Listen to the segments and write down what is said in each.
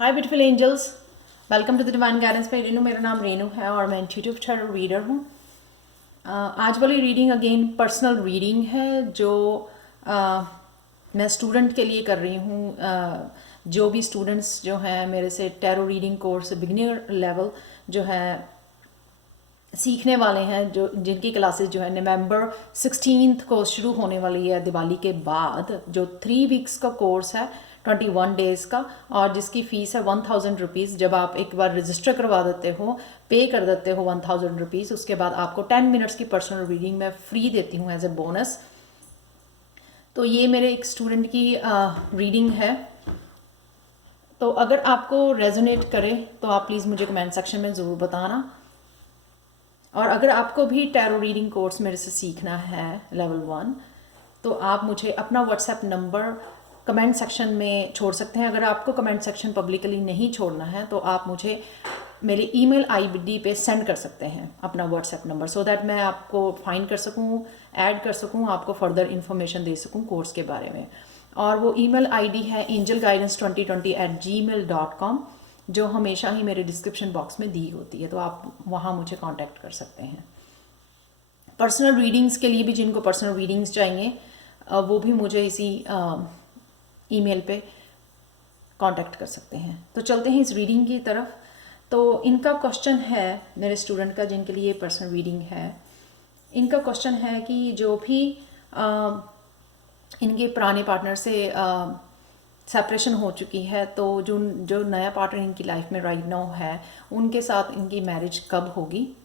Hi beautiful angels, welcome to the divine guidance by Renu. मेरा नाम रेनू है और मैं इंट्यूटिव टैरो रीडर हूँ। आज वाली रीडिंग अगेन पर्सनल रीडिंग है जो मैं स्टूडेंट के लिए कर रही हूँ। जो भी स्टूडेंट्स जो हैं मेरे से tarot reading course beginner level जो है सीखने वाले हैं, जो जिनकी क्लासेस जो है नवंबर 16 को शुरू होने वाली है दिवाली के बाद, जो 3 वीक्स का कोर्स है 21 डेज़ का, और जिसकी फ़ीस है 1000 रुपीज़। जब आप एक बार रजिस्टर करवा देते हो, पे कर देते हो 1000 रुपीज़, उसके बाद आपको 10 मिनट्स की पर्सनल रीडिंग मैं फ्री देती हूँ एज ए बोनस। तो ये मेरे एक स्टूडेंट की रीडिंग है। तो अगर आपको रेजोनेट करे तो आप प्लीज़ मुझे कमेंट सेक्शन में ज़रूर बताना। और अगर आपको भी टैरो रीडिंग कोर्स मेरे से सीखना है लेवल 1, तो आप मुझे अपना व्हाट्सएप नंबर कमेंट सेक्शन में छोड़ सकते हैं। अगर आपको कमेंट सेक्शन पब्लिकली नहीं छोड़ना है तो आप मुझे मेरे ईमेल आईडी पे सेंड कर सकते हैं अपना व्हाट्सएप नंबर, सो दैट मैं आपको फाइंड कर सकूं, ऐड कर सकूं, आपको फर्दर इन्फॉर्मेशन दे सकूं कोर्स के बारे में। और वो ईमेल आईडी है angelguidance2020@gmail.com, जो हमेशा ही मेरे डिस्क्रिप्शन बॉक्स में दी होती है, तो आप वहाँ मुझे कांटेक्ट कर सकते हैं। पर्सनल रीडिंग्स के लिए भी जिनको पर्सनल रीडिंग्स चाहिए वो भी मुझे इसी ईमेल पे कांटेक्ट कर सकते हैं। तो चलते हैं इस रीडिंग की तरफ। तो इनका क्वेश्चन है, मेरे स्टूडेंट का जिनके लिए पर्सनल रीडिंग है, इनका क्वेश्चन है कि जो भी इनके पुराने पार्टनर से सेपरेशन हो चुकी है, तो जो जो नया पार्टनर इनकी लाइफ में राइट नाउ है, उनके साथ इनकी मैरिज कब होगी,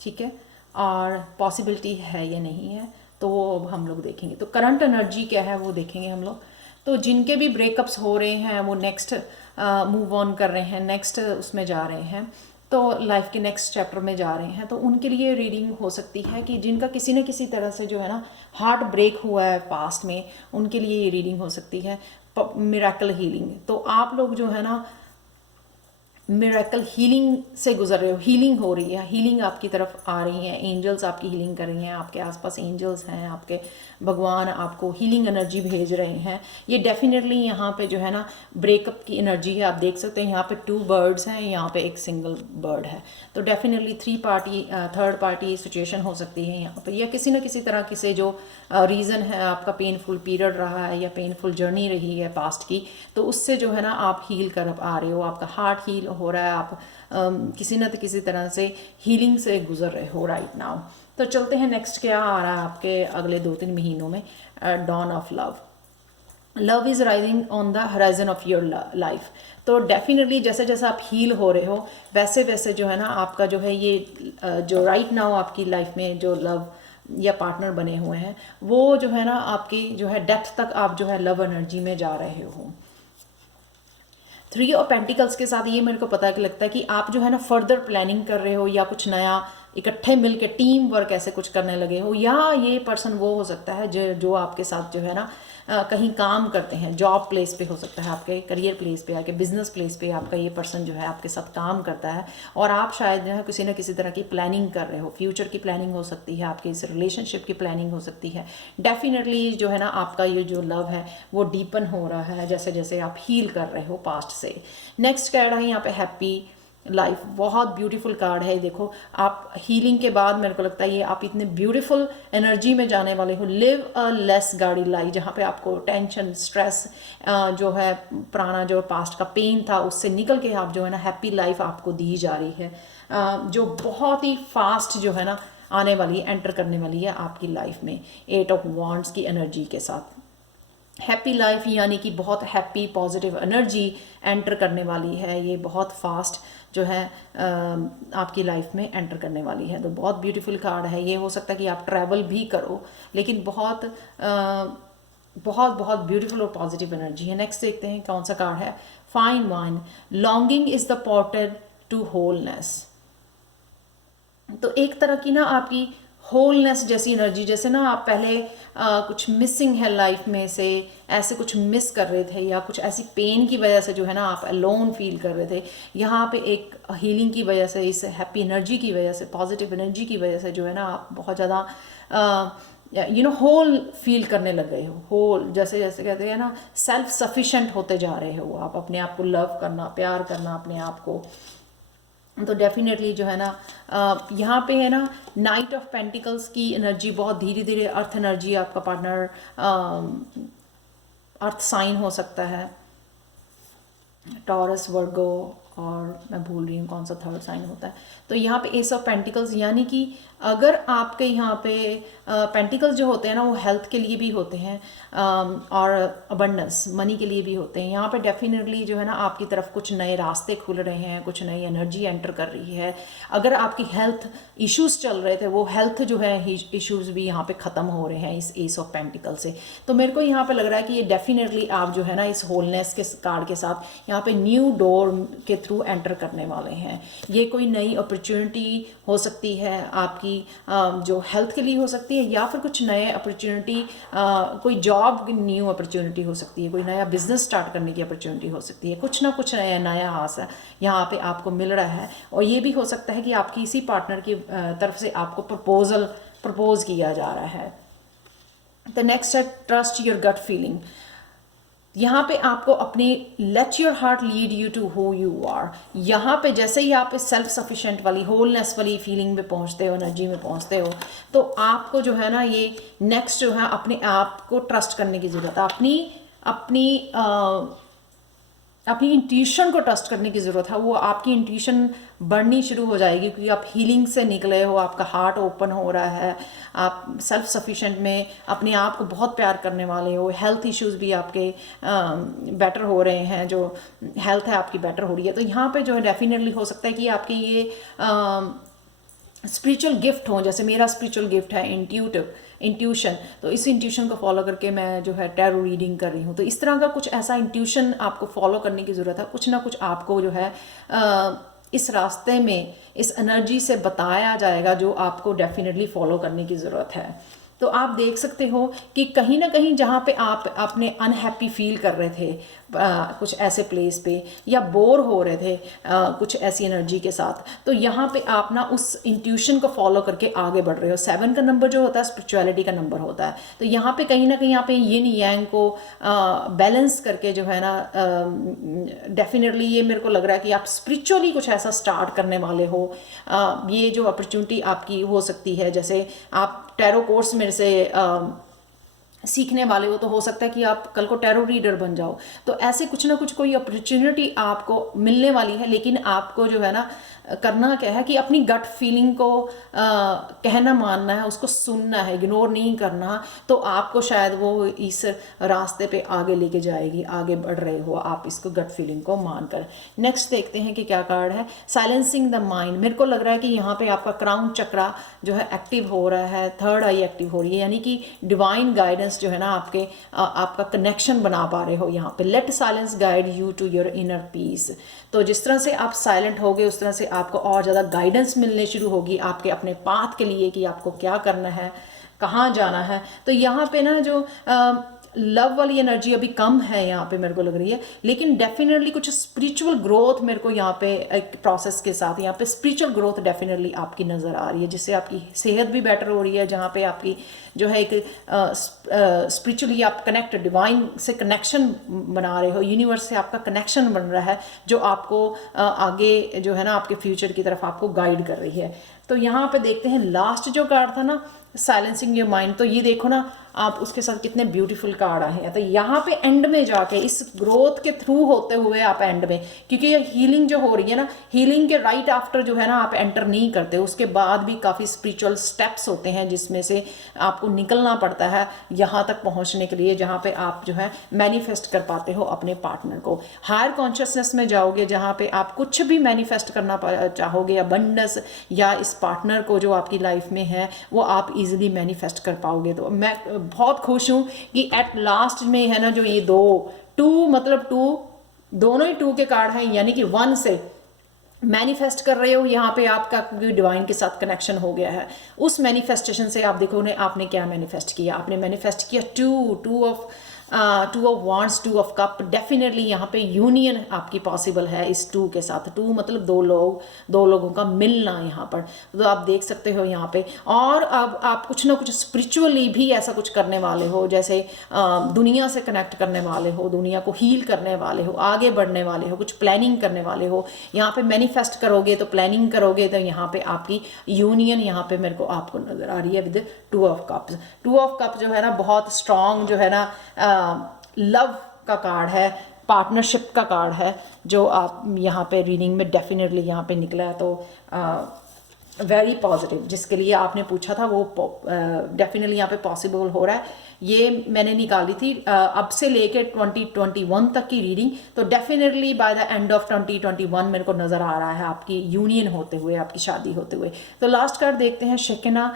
ठीक है, और पॉसिबिलिटी है या नहीं है, तो वो अब हम लोग देखेंगे। तो करंट एनर्जी क्या है वो देखेंगे हम लोग। तो जिनके भी ब्रेकअप्स हो रहे हैं वो नेक्स्ट मूव ऑन कर रहे हैं, नेक्स्ट उसमें जा रहे हैं, तो लाइफ के नेक्स्ट चैप्टर में जा रहे हैं, तो उनके लिए रीडिंग हो सकती है कि जिनका किसी न किसी तरह से जो है ना हार्ट ब्रेक हुआ है पास्ट में, उनके लिए ये रीडिंग हो सकती है मिरेकल हीलिंग। तो आप लोग जो है ना मिरेकल हीलिंग से गुजर रहे हो, हीलिंग हो रही है, हीलिंग आपकी तरफ आ रही है, एंजल्स आपकी हीलिंग कर रही हैं, आपके आसपास एंजल्स हैं, आपके भगवान आपको हीलिंग एनर्जी भेज रहे हैं। ये डेफिनेटली यहाँ पे जो है ना ब्रेकअप की एनर्जी है। आप देख सकते हैं यहाँ पे 2 बर्ड्स हैं, यहाँ पे एक सिंगल बर्ड है, तो डेफिनेटली थर्ड पार्टी सिचुएशन हो सकती है यहाँ पर, या किसी न किसी तरह की से जो रीज़न है, आपका पेनफुल पीरियड रहा है या पेनफुल जर्नी रही है पास्ट की, तो उससे जो है ना आप हील कर आ रहे हो, आपका हार्ट हील हो रहा है, आप किसी न किसी तरह से हीलिंग से गुजर रहे हो राइट नाउ। तो चलते हैं नेक्स्ट क्या आ रहा है आपके अगले 2-3 महीनों में। Dawn of love, love is rising on the horizon of your life. तो डेफिनेटली जैसे जैसे आप हील हो रहे हो वैसे वैसे जो है ना आपका जो है ये जो राइट नाउ आपकी लाइफ में जो लव या पार्टनर बने हुए हैं, वो जो है ना आपकी जो है डेप्थ तक आप जो है लव एनर्जी में जा रहे हो। 3 ऑफ पेंटिकल्स के साथ ये मेरे को पता कि लगता है कि आप जो है ना फर्दर प्लानिंग कर रहे हो, या कुछ नया इकट्ठे मिल के टीम वर्क ऐसे कुछ करने लगे हो, या ये पर्सन वो हो सकता है जो आपके साथ जो है ना कहीं काम करते हैं, जॉब प्लेस पे हो सकता है, आपके करियर प्लेस पे, आपके बिजनेस प्लेस पे आपका ये पर्सन जो है आपके साथ काम करता है, और आप शायद जो है किसी न किसी तरह की प्लानिंग कर रहे हो। फ्यूचर की प्लानिंग हो सकती है, आपके इस रिलेशनशिप की प्लानिंग हो सकती है। डेफिनेटली जो है ना आपका ये जो लव है वो डीपन हो रहा है जैसे जैसे आप हील कर रहे हो पास्ट से। नेक्स्ट कार्ड है यहाँ पे हैप्पी लाइफ, बहुत ब्यूटीफुल कार्ड है। देखो आप हीलिंग के बाद मेरे को लगता है ये आप इतने ब्यूटीफुल एनर्जी में जाने वाले हो। लिव अ लेस गाड़ी लाइफ, जहाँ पे आपको टेंशन स्ट्रेस जो है पुराना जो पास्ट का पेन था उससे निकल के आप जो है ना हैप्पी लाइफ आपको दी जा रही है, जो बहुत ही फास्ट जो है ना आने वाली है, एंटर करने वाली है आपकी लाइफ में 8 ऑफ वॉन्ड्स की एनर्जी के साथ। हैप्पी लाइफ यानी कि बहुत हैप्पी पॉजिटिव एनर्जी एंटर करने वाली है, ये बहुत फास्ट जो है आपकी लाइफ में एंटर करने वाली है। तो बहुत ब्यूटीफुल कार्ड है। ये हो सकता है कि आप ट्रैवल भी करो, लेकिन बहुत बहुत बहुत ब्यूटीफुल और पॉजिटिव एनर्जी है। नेक्स्ट देखते हैं कौन सा कार्ड है। Fine wine, longing is the portal to wholeness. तो एक तरह की ना आपकी होलनेस जैसी एनर्जी, जैसे ना आप पहले कुछ मिसिंग है लाइफ में से, ऐसे कुछ मिस कर रहे थे, या कुछ ऐसी पेन की वजह से जो है ना आप अलोन फील कर रहे थे, यहाँ पे एक हीलिंग की वजह से, इस हैप्पी एनर्जी की वजह से, पॉजिटिव एनर्जी की वजह से जो है ना आप बहुत ज़्यादा होल फील करने लग गए हो, होल, जैसे जैसे कहते हैं ना, सेल्फ सफिशेंट होते जा रहे हो आप, अपने आप को लव करना, प्यार करना अपने आप को। तो डेफिनेटली जो है ना यहाँ पे है ना, नाइट ऑफ पेंटिकल्स की एनर्जी बहुत धीरे धीरे, अर्थ एनर्जी, आपका पार्टनर अर्थ साइन हो सकता है, टॉरस, वर्गो, और मैं भूल रही हूँ कौन सा थर्ड साइन होता है। तो यहाँ पे एस ऑफ पेंटिकल्स, यानी कि अगर आपके यहाँ पे पेंटिकल्स जो होते हैं ना, वो हेल्थ के लिए भी होते हैं और अबंडेंस, मनी के लिए भी होते हैं। यहाँ पे डेफिनेटली जो है ना, आपकी तरफ कुछ नए रास्ते खुल रहे हैं, कुछ नई एनर्जी एंटर कर रही है। अगर आपकी हेल्थ इश्यूज चल रहे थे, वो हेल्थ जो है इश्यूज भी यहाँ पे ख़त्म हो रहे हैं इस एस ऑफ पेंटिकल से। तो मेरे को यहाँ पे लग रहा है कि ये डेफिनेटली आप जो है ना, इस होलनेस के कार्ड के साथ यहाँ पे न्यू डोर के थ्रू एंटर करने वाले हैं। ये कोई नई अपॉर्चुनिटी हो सकती है आपकी, जो हेल्थ के लिए हो सकती है, या फिर कुछ नए अपॉर्चुनिटी, कोई जॉब न्यू अपॉर्चुनिटी हो सकती है, कोई नया बिजनेस स्टार्ट करने की अपॉर्चुनिटी हो सकती है, कुछ ना कुछ नया नया आशा यहाँ पे आपको मिल रहा है। और ये भी हो सकता है कि आपकी इसी पार्टनर की तरफ से आपको प्रपोज किया जा रहा है। द नेक्स्ट है ट्रस्ट योर गट फीलिंग। यहाँ पे आपको अपनी let your heart lead you to who you are. यहाँ पे जैसे ही आप इस सेल्फ सफिशिएंट वाली, होलनेस वाली फीलिंग में पहुँचते हो, एनर्जी में पहुँचते हो, तो आपको जो है ना, ये नेक्स्ट जो है अपने आप को ट्रस्ट करने की ज़रूरत है, अपनी इंट्यूशन को ट्रस्ट करने की ज़रूरत है। वो आपकी इंट्यूशन बढ़नी शुरू हो जाएगी, क्योंकि आप हीलिंग से निकले हो, आपका हार्ट ओपन हो रहा है, आप सेल्फ सफिशिएंट में अपने आप को बहुत प्यार करने वाले हो, हेल्थ इश्यूज भी आपके बेटर हो रहे हैं, जो हेल्थ है आपकी बेटर हो रही है। तो यहाँ पे जो है डेफिनेटली हो सकता है कि आपके ये स्पिरिचुअल गिफ्ट हो, जैसे मेरा स्पिरिचुअल गिफ्ट है इंट्यूशन, तो इस इंट्यूशन को फॉलो करके मैं जो है टैरो रीडिंग कर रही हूँ। तो इस तरह का कुछ ऐसा इंट्यूशन आपको फॉलो करने की ज़रूरत है, कुछ ना कुछ आपको जो है इस रास्ते में, इस एनर्जी से बताया जाएगा, जो आपको डेफिनेटली फॉलो करने की ज़रूरत है। तो आप देख सकते हो कि कहीं ना कहीं जहाँ पे आप अपने अनहैप्पी फील कर रहे थे कुछ ऐसे प्लेस पे, या बोर हो रहे थे कुछ ऐसी एनर्जी के साथ, तो यहाँ पे आप ना उस इंट्यूशन को फॉलो करके आगे बढ़ रहे हो। 7 का नंबर जो होता है स्पिरिचुअलिटी का नंबर होता है। तो यहाँ पे कहीं ना कहीं यहाँ पे यिन यांग को बैलेंस करके जो है ना, डेफिनेटली ये मेरे को लग रहा है कि आप स्पिरिचुअली कुछ ऐसा स्टार्ट करने वाले हो। ये जो अपॉर्चुनिटी आपकी हो सकती है, जैसे आप टैरो कोर्स मेरे से सीखने वाले हो, तो हो सकता है कि आप कल को टैरो रीडर बन जाओ। तो ऐसे कुछ ना कुछ कोई अपॉर्चुनिटी आपको मिलने वाली है, लेकिन आपको जो है ना करना क्या है कि अपनी गट फीलिंग को कहना मानना है, उसको सुनना है, इग्नोर नहीं करना। तो आपको शायद वो इस रास्ते पे आगे लेके जाएगी, आगे बढ़ रहे हो आप इसको गट फीलिंग को मानकर। नेक्स्ट देखते हैं कि क्या कार्ड है, साइलेंसिंग द माइंड। मेरे को लग रहा है कि यहाँ पे आपका क्राउन चक्रा जो है एक्टिव हो रहा है, थर्ड आई एक्टिव हो रही है, यानी कि डिवाइन गाइडेंस जो है ना, आपका कनेक्शन बना पा रहे हो यहाँ पे। Let silence guide you to your inner peace. तो जिस तरह से आप साइलेंट होगे, उस तरह से आपको और ज़्यादा गाइडेंस मिलने शुरू होगी आपके अपने पाथ के लिए, कि आपको क्या करना है, कहाँ जाना है। तो यहाँ पे ना जो लव वाली एनर्जी अभी कम है यहाँ पे मेरे को लग रही है, लेकिन डेफिनेटली कुछ स्पिरिचुअल ग्रोथ मेरे को यहाँ पे एक प्रोसेस के साथ यहाँ पे स्पिरिचुअल ग्रोथ डेफिनेटली आपकी नज़र आ रही है, जिससे आपकी सेहत भी बेटर हो रही है, जहाँ पे आपकी जो है एक स्पिरिचुअली आप कनेक्ट, डिवाइन से कनेक्शन बना रहे हो, यूनिवर्स से आपका कनेक्शन बन रहा है, जो आपको आगे जो है ना आपके फ्यूचर की तरफ आपको गाइड कर रही है। तो यहाँ पे देखते हैं लास्ट जो कार्ड था ना, साइलेंसिंग योर माइंड। तो ये देखो ना आप उसके साथ कितने ब्यूटीफुल कार्ड आए हैं। तो यहाँ पे एंड में जाके इस ग्रोथ के थ्रू होते हुए आप एंड में, क्योंकि ये हीलिंग जो हो रही है ना, हीलिंग के राइट आफ्टर जो है ना आप एंटर नहीं करते, उसके बाद भी काफ़ी स्पिरिचुअल स्टेप्स होते हैं, जिसमें से आपको निकलना पड़ता है यहाँ तक पहुँचने के लिए, जहाँ पे आप जो है मैनिफेस्ट कर पाते हो अपने पार्टनर को। हायर कॉन्शियसनेस में जाओगे, जहाँ पे आप कुछ भी मैनिफेस्ट करना चाहोगे, अबंडेंस या इस पार्टनर को जो आपकी लाइफ में है, वो आप इजीली मैनिफेस्ट कर पाओगे। तो मैं बहुत खुश हूँ कि एट लास्ट में है ना, जो ये टू मतलब दोनों ही 2 के कार्ड हैं, यानी कि 1 से मैनिफेस्ट कर रहे हो। यहाँ पे आपका डिवाइन के साथ कनेक्शन हो गया है। उस मैनिफेस्टेशन से आप देखो आपने क्या मैनिफेस्ट किया, आपने मैनिफेस्ट किया two of two of wands, two of cup, definitely यहाँ पे यूनियन आपकी पॉसिबल है इस टू के साथ। टू मतलब दो लोगों का मिलना यहाँ पर, तो आप देख सकते हो यहाँ पे। और अब आप कुछ ना कुछ स्पिरिचुअली भी ऐसा कुछ करने वाले हो, जैसे दुनिया से कनेक्ट करने वाले हो, दुनिया को हील करने वाले हो, आगे बढ़ने वाले हो, कुछ प्लानिंग करने वाले हो। यहाँ पे मैनिफेस्ट करोगे तो प्लानिंग करोगे, तो यहाँ पे आपकी यूनियन यहाँ पे मेरे को आपको नजर आ रही है with two of cups. Two of cup जो है ना बहुत स्ट्रांग जो है ना लव का कार्ड है, पार्टनरशिप का कार्ड है, जो आप यहाँ पे रीडिंग में डेफिनेटली यहाँ पे निकला है। तो वेरी पॉजिटिव, जिसके लिए आपने पूछा था वो डेफिनेटली यहाँ पे पॉसिबल हो रहा है। ये मैंने निकाली थी अब से लेके 2021 तक की रीडिंग, तो definitely by the end of 2021 मेरे को नज़र आ रहा है आपकी यूनियन होते हुए, आपकी शादी होते हुए। तो लास्ट कार्ड देखते हैं Shekinah,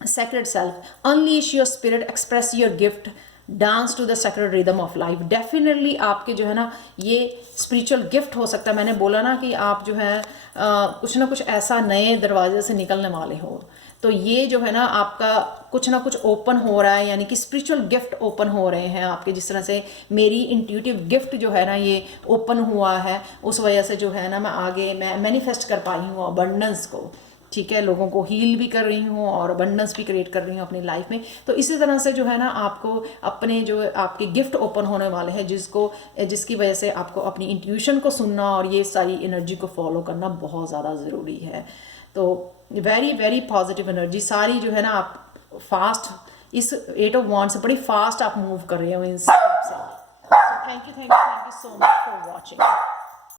sacred self, unleash your spirit, express your gift, dance to the sacred rhythm of life. Definitely आपके जो है ना ये स्पिरिचुअल गिफ्ट हो सकता है। मैंने बोला ना कि आप जो है कुछ ना कुछ ऐसा नए दरवाजे से निकलने वाले हो, तो ये जो है ना आपका कुछ ना कुछ ओपन हो रहा है, यानी कि स्पिरिचुअल गिफ्ट ओपन हो रहे हैं आपके। जिस तरह से मेरी इंट्यूटिव गिफ्ट जो है ना ये ओपन हुआ है, उस वजह से जो है ना मैं आगे मैनिफेस्ट कर पाई हूँ अबंडेंस को, ठीक है, लोगों को हील भी कर रही हूँ और अबंडेंस भी क्रिएट कर रही हूँ अपनी लाइफ में। तो इसी तरह से जो है ना आपको अपने जो आपके गिफ्ट ओपन होने वाले हैं, जिसकी वजह से आपको अपनी इंट्यूशन को सुनना और ये सारी एनर्जी को फॉलो करना बहुत ज़्यादा ज़रूरी है। तो वेरी वेरी पॉजिटिव एनर्जी सारी जो है ना, आप फास्ट इस 8 ऑफ वांड्स से बड़ी फास्ट आप मूव कर रहे हो इन सब से। Thank you so much for watching.